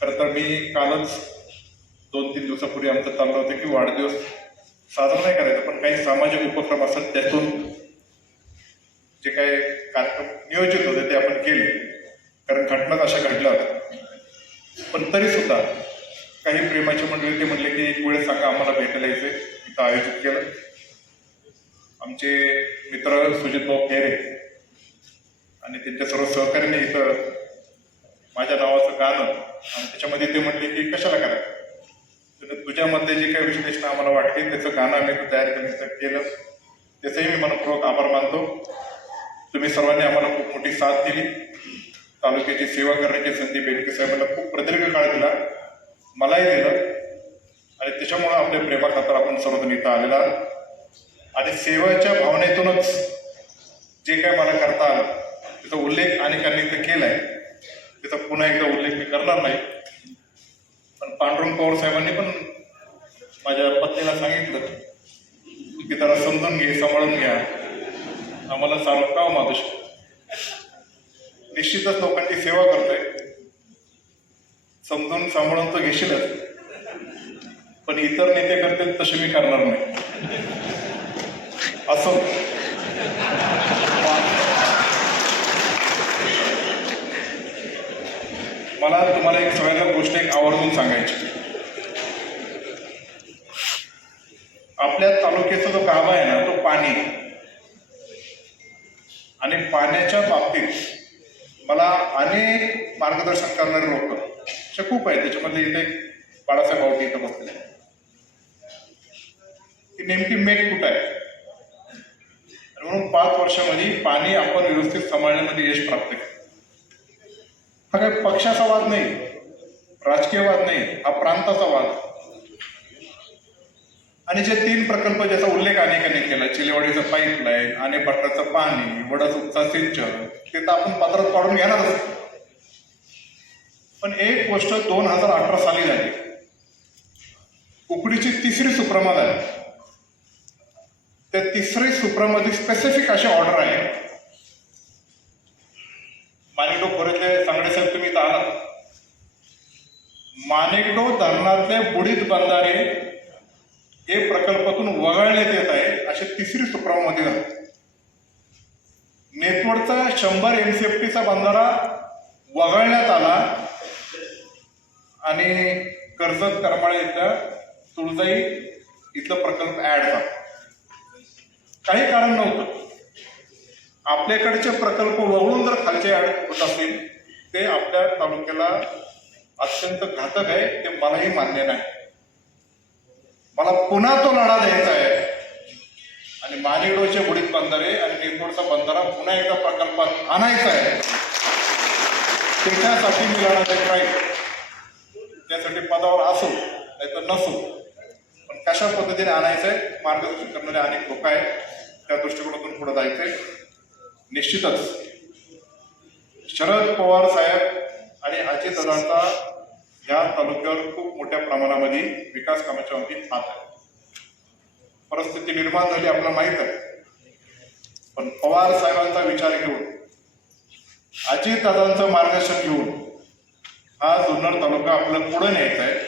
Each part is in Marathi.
खरं तर मी कालच दोन तीन दिवसापूर्वी आमचं चाललं होतं की वाढदिवस साजरा नाही करायचा पण काही सामाजिक उपक्रम असतात त्यातून जे काही कार्यक्रम नियोजित होते ते आपण केले. कारण घटनाच अशा घडल्या होत्या. पण तरी सुद्धा काही प्रेमाची मंडळी ते म्हटले की एक वेळ सांगा आम्हाला भेटायला यायचंय. इथं आयोजित केलं. आमचे मित्र सुजित भाऊ फेरे आणि त्यांच्या सर्व सहकार्याने इथं माझ्या नावाचं गाणं. आणि त्याच्यामध्ये ते म्हटले की कशाला करायचं? तर तुझ्यामध्ये जे काही विश्लेषण आम्हाला वाटते त्याचं गाणं आम्ही तयार करण्याचं केलं. त्याचंही मी मनपूर्वक आभार मानतो. तुम्ही सर्वांनी आम्हाला खूप मोठी साथ दिली. तालुक्याची सेवा करण्याची संधी बेडके साहेबांना खूप प्रदीर्घ काळ दिला. मलाही दिलं. आणि त्याच्यामुळं आपल्या प्रेमाखातर आपण सर्वजण इथं आलेला आणि सेवेच्या भावनेतूनच जे काय मला करता आलं त्याचा उल्लेख अनेकांनी इथं आहे त्याचा पुन्हा एकदा उल्लेख मी करणार नाही. पण पांडुरंग पवार साहेबांनी पण माझ्या पत्नीला सांगितलं की त्याला समजून घे सांभाळून घ्या. आम्हाला सारखा माधुश निश्चितच लोकांची सेवा करतोय. समजून सांभाळून तो घेशीलच. पण इतर नेते करतील तसे मी करणार नाही. असं. मला तुम्हाला एक सगळ्यांना गोष्ट एक आवर्जून सांगायची. आपल्या तालुक्याचा जो गाभा आहे ना तो पाणी. आणि पाण्याच्या बाबतीत मला अनेक मार्गदर्शन करणारे लोक असे खूप आहेत. त्याच्यामध्ये इथे बाळासाहेब गावठी इथं बसले की नेमकी मेघ कुठं आहे? म्हणून पाच वर्षामध्ये पाणी आपण व्यवस्थित सांभाळण्यामध्ये यश प्राप्त केलं. हा काही पक्षाचा वाद नाही. राजकीय वाद नाही. हा प्रांताचा वाद. आणि जे तीन प्रकल्प ज्याचा उल्लेख अनेकांनी केला चिलेवाडीचं पाईपलाईन आणि पटराचं पाणी वडाचुकचा सिंचन ते तर आपण पत्रात काढून घेणारच. पण एक गोष्ट दोन हजार अठरा साली झाली. उकडीची तिसरी सुप्रमा झाली. त्या तिसरी सुप्रमाची स्पेसिफिक अशी ऑर्डर आहे माणिकडो खोऱ्यातले सांगडे साहेब तुम्ही इथं आलात माणिकडो धरणातले बुडीत बंधारे हे प्रकल्पातून वगळण्यात येत आहे अशी तिसरी सुप्रामध्ये झाली नेतवडचा शंभर एमसीएफटीचा बंधारा वगळण्यात आला. आणि कर्जत करमाळे इथल्या तुळजाई इथलं प्रकल्प ऍड झाला. काही कारण नव्हतं. आपल्याकडचे प्रकल्प वगळून जर खालचे होत असतील ते आपल्या तालुक्याला अत्यंत घातक आहे ते मलाही मान्य नाही. मला पुन्हा तो लढा द्यायचा आहे. आणि मानिडोचे बुडीत बंधारे आणि निरकोडचा बंधारा पुन्हा एकदा प्रकल्पात आणायचा आहे. त्याच्यासाठी मी लढा देत राहील त्यासाठी पदावर असो नाहीतर नसो. पण कशा पद्धतीने आणायचं आहे मार्गदर्शन करणारे अनेक लोक आहेत. त्या दृष्टिकोनातून पुढे जायचंय. निश्चितच. शरद पवार साहेब आणि अजित दादांचा या तालुक्यावर खूप मोठ्या प्रमाणामध्ये विकास कामाच्या बाबतीत हात आहे. परिस्थिती निर्माण झाली आपल्याला माहीत आहे. पण पवार साहेबांचा विचार घेऊन अजित दादांचं मार्गदर्शन घेऊन हा जुन्नर तालुका आपल्याला पुढे न्यायचा आहे.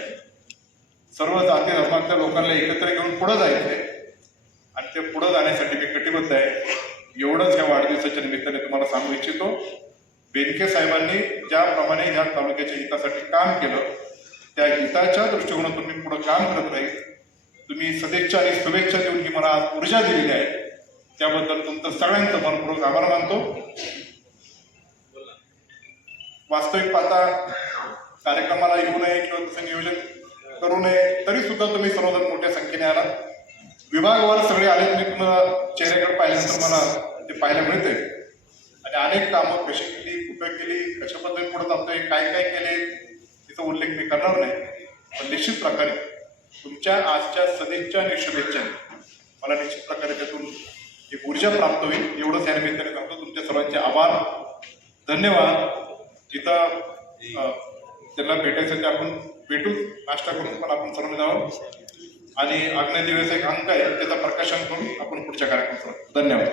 सर्व जाती धर्मातल्या लोकांना एकत्र घेऊन पुढे जायचं आहे. आणि ते पुढे जाण्यासाठी मी कटिबद्ध आहे. एवढंच या वाढदिवसाच्या निमित्ताने तुम्हाला सांगू इच्छितो. बेनके साहेबांनी ज्याप्रमाणे ह्या तालुक्याच्या हितासाठी काम केलं त्या हिताच्या दृष्टिकोनातून मी पुढं काम करत राहील. तुम्ही सदिच्छा आणि शुभेच्छा देऊन ही मला आज ऊर्जा दिलेली आहे. त्याबद्दल तुमचं सगळ्यांचं मनपूर्वक आभार मानतो. वास्तविक पाहता कार्यक्रमाला येऊ नये किंवा तसं नियोजन करू नये तरी सुद्धा तुम्ही सर्वजण मोठ्या संख्येने आलात. विभागवार सगळे आले तुम्ही तुम्हाला चेहऱ्याकडे पाहिल्यानंतर मला ते पाहायला मिळते आणि अनेक कामं कशी केली कुठे केली कशा पद्धतीने पुढे जातोय काय काय केले तिचा उल्लेख मी करणार नाही. पण निश्चित प्रकारे तुमच्या आजच्या सदिच्छा आणि शुभेच्छा मला निश्चित प्रकारे त्यातून एक ऊर्जा प्राप्त होईल. एवढंच या निमित्ताने सांगतो. तुमच्या सर्वांचे आभार. धन्यवाद. जिथं अ, त्यांना भेटायसाठी आपण भेटू नाश्ता करून पण आपण सर्व जावं आणि अग्नि दिवस एक अंक आहे त्याचा प्रकाशन करून आपण पुढच्या कार्यक्रम धन्यवाद.